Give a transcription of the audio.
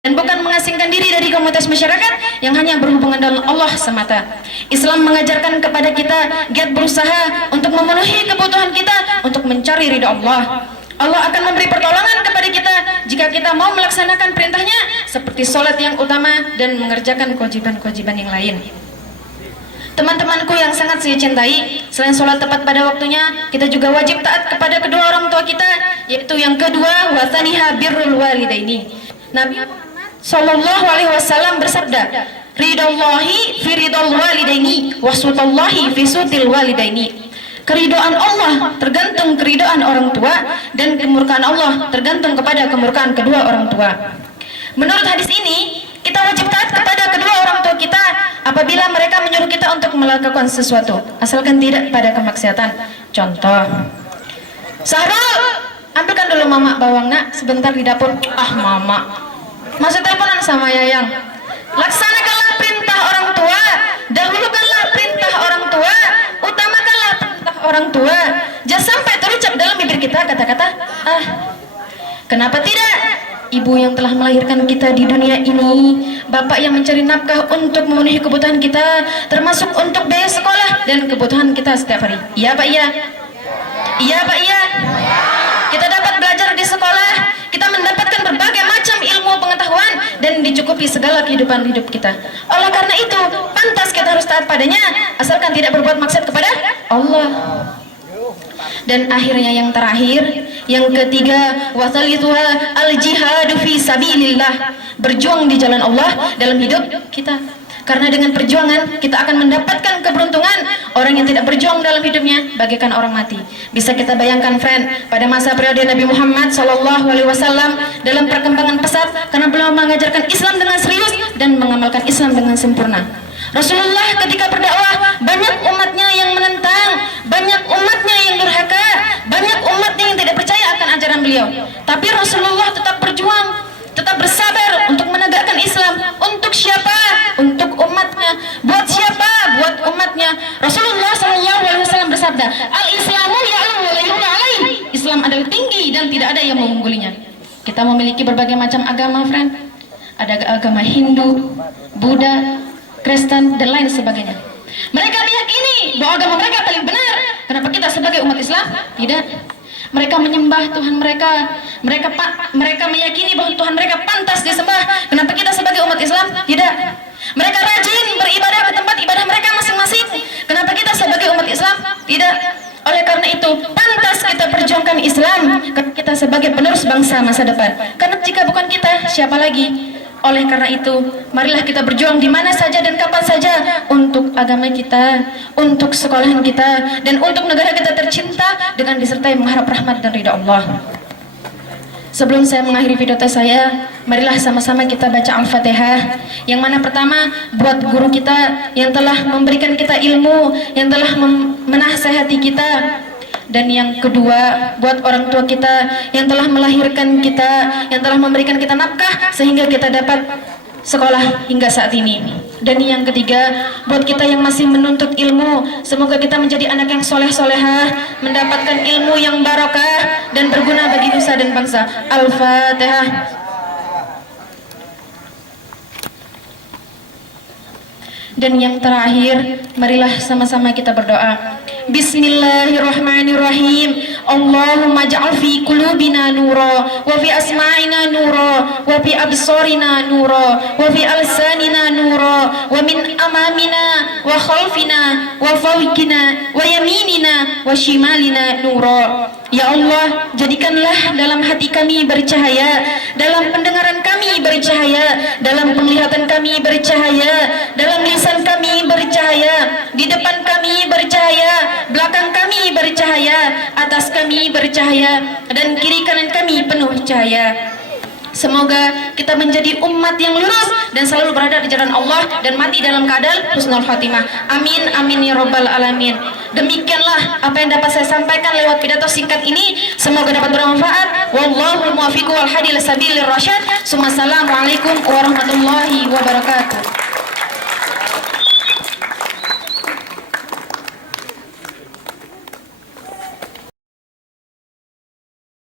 dan bukan mengasingkan diri dari komunitas masyarakat yang hanya berhubungan dengan Allah semata. Islam mengajarkan kepada kita giat berusaha untuk memenuhi kebutuhan kita untuk mencari ridha Allah. Allah akan memberi pertolongan kepada kita jika kita mau melaksanakan perintahnya seperti sholat yang utama dan mengerjakan kewajiban-kewajiban yang lain. Teman-temanku yang sangat saya cintai, selain sholat tepat pada waktunya, kita juga wajib taat kepada kedua orang tua kita, yaitu yang kedua, wasaniha birrul walidaini. Nabi Sallallahu Alaihi Wasallam bersabda, ridallahi fi ridal walidaini, wasutallahi fi sutil walidaini. Keridhaan Allah tergantung keridhaan orang tua, dan kemurkaan Allah tergantung kepada kemurkaan kedua orang tua. Menurut hadis ini, kita wajib taat kepada kedua orang tua kita apabila mereka menyuruh kita untuk melakukan sesuatu, asalkan tidak pada kemaksiatan. Contoh, Sahrul, ambilkan dulu mama bawang nak sebentar di dapur. Ah mama, masih teleponan sama Yayang. Laksanakanlah perintah orang tua, dahulukanlah perintah orang tua, utamakanlah perintah orang tua. Jangan sampai terucap dalam bibir kita kata-kata, ah, kenapa tidak? Ibu yang telah melahirkan kita di dunia ini, bapak yang mencari nafkah untuk memenuhi kebutuhan kita, termasuk untuk biaya sekolah dan kebutuhan kita setiap hari. Iya Pak, iya. Iya Pak, iya. Kita dapat belajar di sekolah, kita mendapatkan berbagai macam ilmu pengetahuan dan dicukupi segala kehidupan hidup kita. Oleh karena itu, pantas kita harus taat padanya, asalkan tidak berbuat maksiat kepada Allah. Dan akhirnya yang terakhir, yang ketiga, wasalithuha al-jihadu fi sabilillah, berjuang di jalan Allah dalam hidup kita. Karena dengan perjuangan kita akan mendapatkan keberuntungan. Orang yang tidak berjuang dalam hidupnya bagaikan orang mati. Bisa kita bayangkan, friend, pada masa periode Nabi Muhammad SAW dalam perkembangan pesat, karena beliau mengajarkan Islam dengan serius dan mengamalkan Islam dengan sempurna. Rasulullah ketika berdakwah, banyak umatnya yang menentang, banyak umatnya yang durhaka, banyak umatnya yang tidak percaya akan ajaran beliau. Tapi Rasulullah tetap berjuang, tetap bersabar untuk menegakkan Islam. Untuk siapa? Untuk umatnya. Buat siapa? Buat umatnya. Rasulullah SAW bersabda, al-Islamu ya'lu wa la yu'la alaih. Islam adalah tinggi dan tidak ada yang mengunggulinya. Kita memiliki berbagai macam agama, friend. Ada agama Hindu, Buddha, Kristen, dan lain sebagainya. Mereka meyakini bahwa agama mereka paling benar. Kenapa kita sebagai umat Islam tidak? Mereka menyembah Tuhan mereka. Mereka meyakini bahwa Tuhan mereka pantas disembah. Kenapa kita sebagai umat Islam tidak? Mereka rajin beribadah ke tempat ibadah mereka masing-masing. Kenapa kita sebagai umat Islam tidak? Oleh karena itu, pantas kita perjuangkan Islam, karena kita sebagai penerus bangsa masa depan. Karena jika bukan kita, siapa lagi? Oleh karena itu, marilah kita berjuang di mana saja dan kapan saja untuk agama kita, untuk sekolahan kita, dan untuk negara kita tercinta dengan disertai mengharap rahmat dan ridha Allah. Sebelum saya mengakhiri pidato saya, marilah sama-sama kita baca Al-Fatihah. Yang mana pertama, buat guru kita yang telah memberikan kita ilmu, yang telah menasehati kita. Dan yang kedua, buat orang tua kita yang telah melahirkan kita, yang telah memberikan kita nafkah sehingga kita dapat sekolah hingga saat ini. Dan yang ketiga, buat kita yang masih menuntut ilmu, semoga kita menjadi anak yang soleh-solehah, mendapatkan ilmu yang barokah dan berguna bagi nusa dan bangsa. Al-Fatihah. Dan yang terakhir, marilah sama-sama kita berdoa. Bismillahirrahmanirrahim. Allahumma ja'al fi qulubina nura, wa fi asma'ina nura, wa fi absarina nura, wa fi alsanina nura, wa min amamina wa khalfina wa fawqina wa yaminina wa shimalina nura. Ya Allah, jadikanlah dalam hati kami bercahaya, dalam pendengaran kami bercahaya, dalam penglihatan kami bercahaya, dalam lisan kami bercahaya, di depan kami bercahaya, belakang kami bercahaya, atas kami bercahaya, dan kiri kanan kami penuh cahaya. Semoga kita menjadi umat yang lurus dan selalu berada di jalan Allah dan mati dalam keadaan husnul khatimah. Amin, amin ya rabbal alamin. Demikianlah apa yang dapat saya sampaikan lewat pidato singkat ini. Semoga dapat bermanfaat. Wallahul muwaffiq wal hadi ila sabilir rasyad. Assalamualaikum warahmatullahi wabarakatuh.